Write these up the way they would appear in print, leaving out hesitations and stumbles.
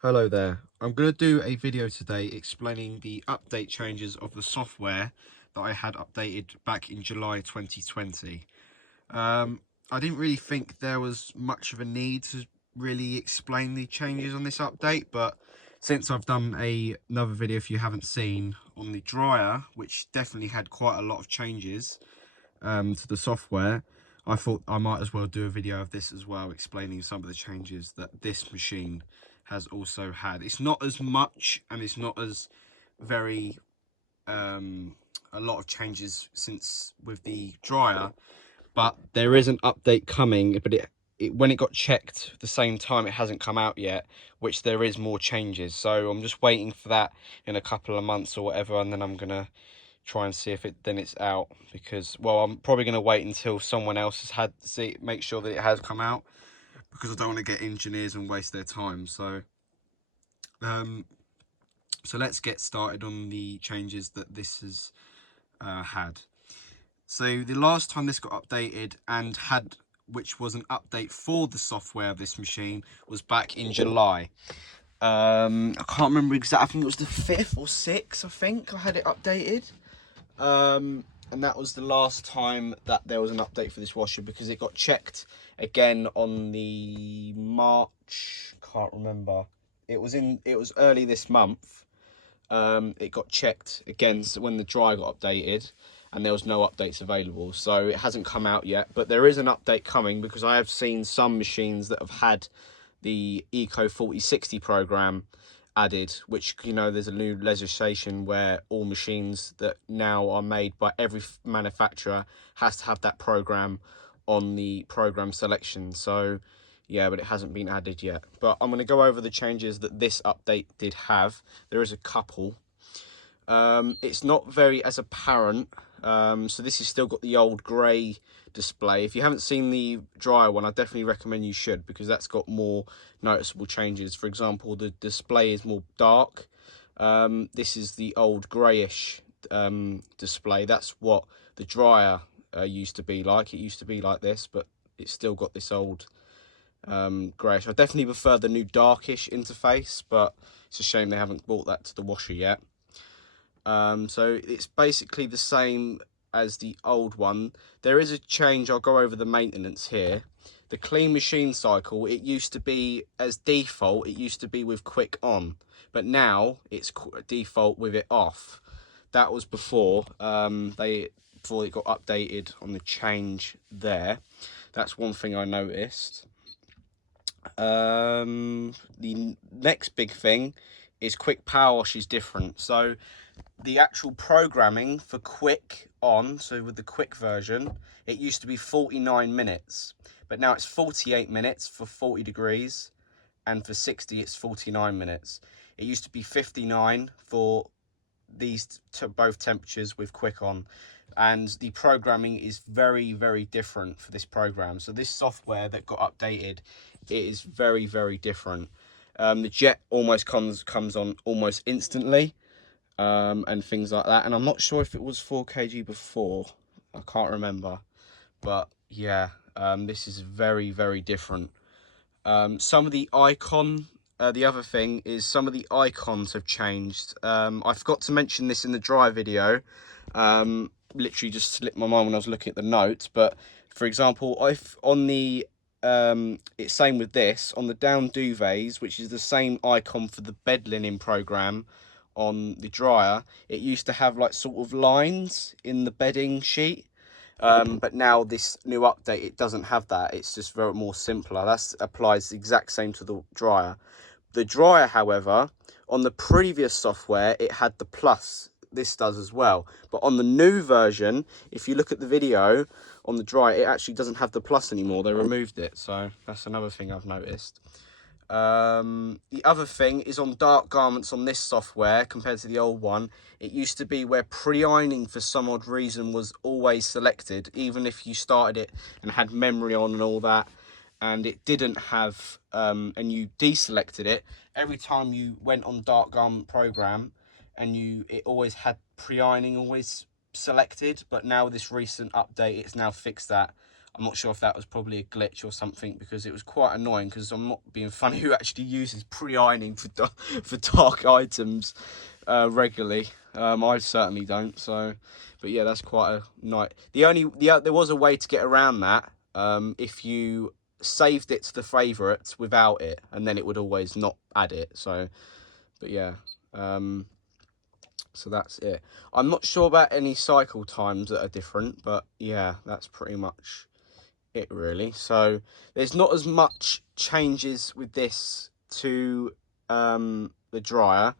Hello there. I'm going to do a video today explaining the update changes of the software that I had updated back in July 2020. I didn't really think there was much of a need to really explain the changes on this update, but since I've done another video, if you haven't seen, on the dryer, which definitely had quite a lot of changes to the software, I thought I might as well do a video of this as well, explaining some of the changes that this machine has also had. It's not as much, and it's not as very a lot of changes since with the dryer, but there is an update coming. But when it got checked at the same time, it hasn't come out yet, which there is more changes. So I'm just waiting for that in a couple of months or whatever, and then I'm gonna try and see if it's out, because, well, I'm probably going to wait until someone else has make sure that it has come out, because I don't want to get engineers and waste their time. So let's get started on the changes that this has had. So the last time this got updated and had, which was an update for the software of this machine, was back in July. I can't remember exactly. I think it was the 5th or 6th. I think I had it updated. And that was the last time that there was an update for this washer, because it got checked again on the March, can't remember, it was early this month. It got checked again when the dryer got updated, and there was no updates available, so it hasn't come out yet. But there is an update coming, because I have seen some machines that have had the Eco 4060 program added, which, you know, there's a new legislation where all machines that now are made by every manufacturer has to have that program on the program selection. So yeah, but it hasn't been added yet. But I'm going to go over the changes that this update did have. There is a couple. It's not very as apparent. So this has still got the old grey display. If you haven't seen the dryer one, I definitely recommend you should, because that's got more noticeable changes. For example, the display is more dark. This is the old greyish display. That's what the dryer used to be like. It used to be like this, but it's still got this old greyish. I definitely prefer the new darkish interface, but it's a shame they haven't brought that to the washer yet. So it's basically the same as the old one. There is a change. I'll go over the maintenance here. The clean machine cycle, it used to be, as default, it used to be with quick on, but now it's default with it off. That was before before it got updated on the change there. That's one thing I noticed. The next big thing is quick power wash is different. So the actual programming for quick on, so with the quick version, it used to be 49 minutes, but now it's 48 minutes for 40 degrees, and for 60 it's 49 minutes. It used to be 59 for these both temperatures with quick on, and the programming is very, very different for this program. So this software that got updated, it is very, very different. The jet almost comes on almost instantly, and things like that. And I'm not sure if it was 4 kg before, I can't remember, but yeah, this is very, very different. Some of the the other thing is some of the icons have changed. I forgot to mention this in the dry video. Literally just slipped my mind when I was looking at the notes. But for example, on the it's same with this, on the down duvets, which is the same icon for the bed linen program on the dryer, it used to have like sort of lines in the bedding sheet. But now this new update, it doesn't have that. It's just very more simpler. That applies the exact same to the dryer. The dryer, however, on the previous software, it had the plus. This does as well. But on the new version, if you look at the video on the dryer, it actually doesn't have the plus anymore. They removed it. So that's another thing I've noticed. The other thing is on dark garments on this software compared to the old one, it used to be where pre-ironing for some odd reason was always selected, even if you started it and had memory on and all that, and it didn't have and you deselected it every time you went on dark garment program, and it always had pre-ironing always selected. But now this recent update, it's now fixed that. I'm not sure if that was probably a glitch or something, because it was quite annoying, because I'm not being funny, who actually uses pre-ironing for dark items regularly. I certainly don't. So, but yeah, that's quite a night. There was a way to get around that, if you saved it to the favorites without it, and then it would always not add it. So, but yeah, so that's it. I'm not sure about any cycle times that are different, but yeah, that's pretty much it really. So there's not as much changes with this to the dryer.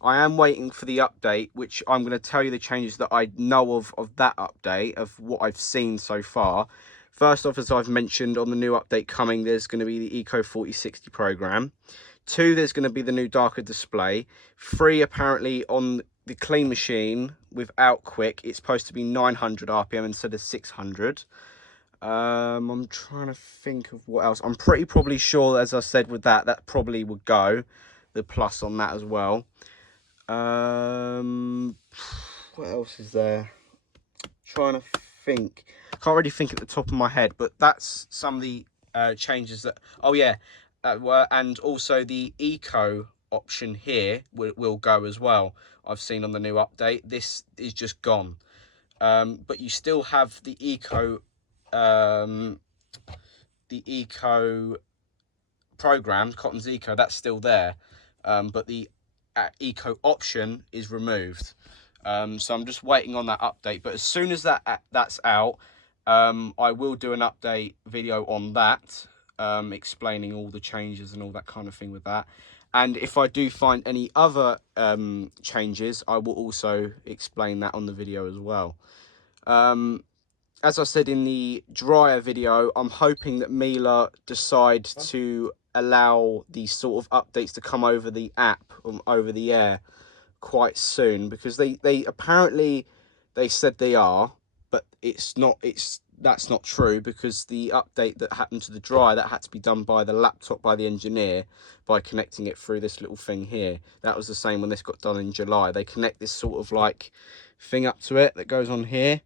I am waiting for the update, which I'm going to tell you the changes that I know of that update, of what I've seen so far. First off, as I've mentioned, on the new update coming, there's going to be the Eco 4060 program. 2, there's going to be the new darker display. 3, apparently on the clean machine without quick, it's supposed to be 900 RPM instead of 600. I'm trying to think of what else. I'm probably sure, as I said, with that probably would go. The plus on that as well. What else is there? Trying to think. Can't really think at the top of my head, but that's some of the changes that. Oh yeah, and also the eco option here will go as well. I've seen on the new update. This is just gone, but you still have the eco program, Cotton's Eco, that's still there, but the eco option is removed. So I'm just waiting on that update, but as soon as that's out, I will do an update video on that, explaining all the changes and all that kind of thing with that. And if I do find any other changes, I will also explain that on the video as well. As I said in the dryer video, I'm hoping that Miele decide to allow these sort of updates to come over the app, over the air, quite soon, because they apparently they said they are, but that's not true, because the update that happened to the dryer, that had to be done by the laptop, by the engineer, by connecting it through this little thing here. That was the same when this got done in July. They connect this sort of like thing up to it that goes on here,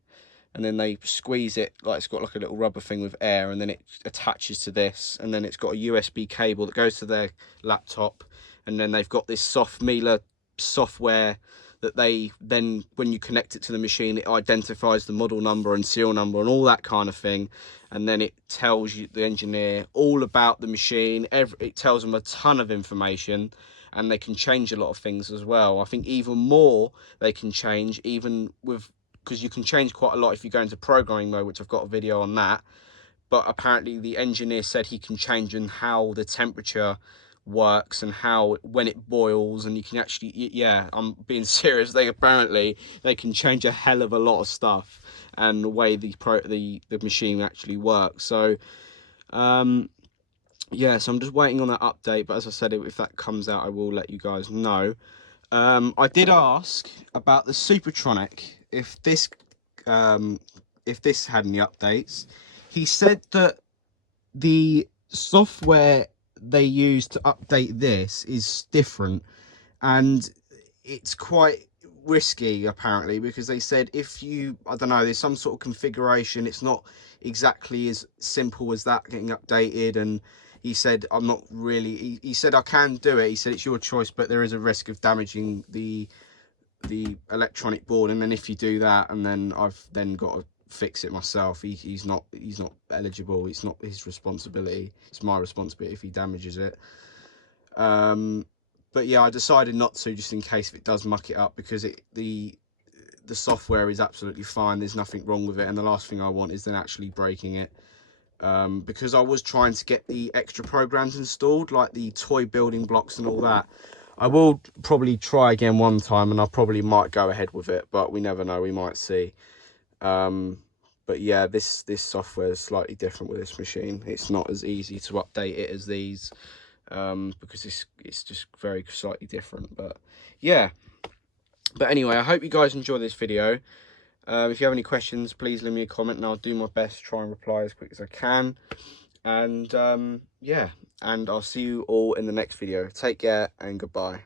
and then they squeeze it, like it's got like a little rubber thing with air, and then it attaches to this, and then it's got a USB cable that goes to their laptop, and then they've got this Miele software that they then, when you connect it to the machine, it identifies the model number and serial number and all that kind of thing, and then it tells you, the engineer, all about the machine. It tells them a ton of information, and they can change a lot of things as well. I think even more they can change, even with, because you can change quite a lot if you go into programming mode, which I've got a video on that. But apparently the engineer said he can change in how the temperature works and how, when it boils, and you can actually, yeah, I'm being serious, apparently they can change a hell of a lot of stuff, and the way the machine actually works. So yeah, so I'm just waiting on that update, but as I said, if that comes out, I will let you guys know. I did ask about the Supertronic, if this had any updates. He said that the software they use to update this is different, and it's quite risky apparently, because they said if you, I don't know, there's some sort of configuration, it's not exactly as simple as that getting updated. And he said, I'm not really, he said I can do it, he said it's your choice, but there is a risk of damaging the electronic board, and then if you do that, and then I've then got to fix it myself, he's not eligible. It's not his responsibility, it's my responsibility if he damages it. But yeah, I decided not to, just in case if it does muck it up, because the software is absolutely fine, there's nothing wrong with it, and the last thing I want is then actually breaking it. Because I was trying to get the extra programs installed, like the toy building blocks and all that. I will probably try again one time, and I probably might go ahead with it, but we never know, we might see. But yeah, this software is slightly different with this machine. It's not as easy to update it as these, because it's just very slightly different. But yeah, but anyway, I hope you guys enjoy this video. If you have any questions, please leave me a comment, and I'll do my best to try and reply as quick as I can. And yeah, and I'll see you all in the next video. Take care and goodbye.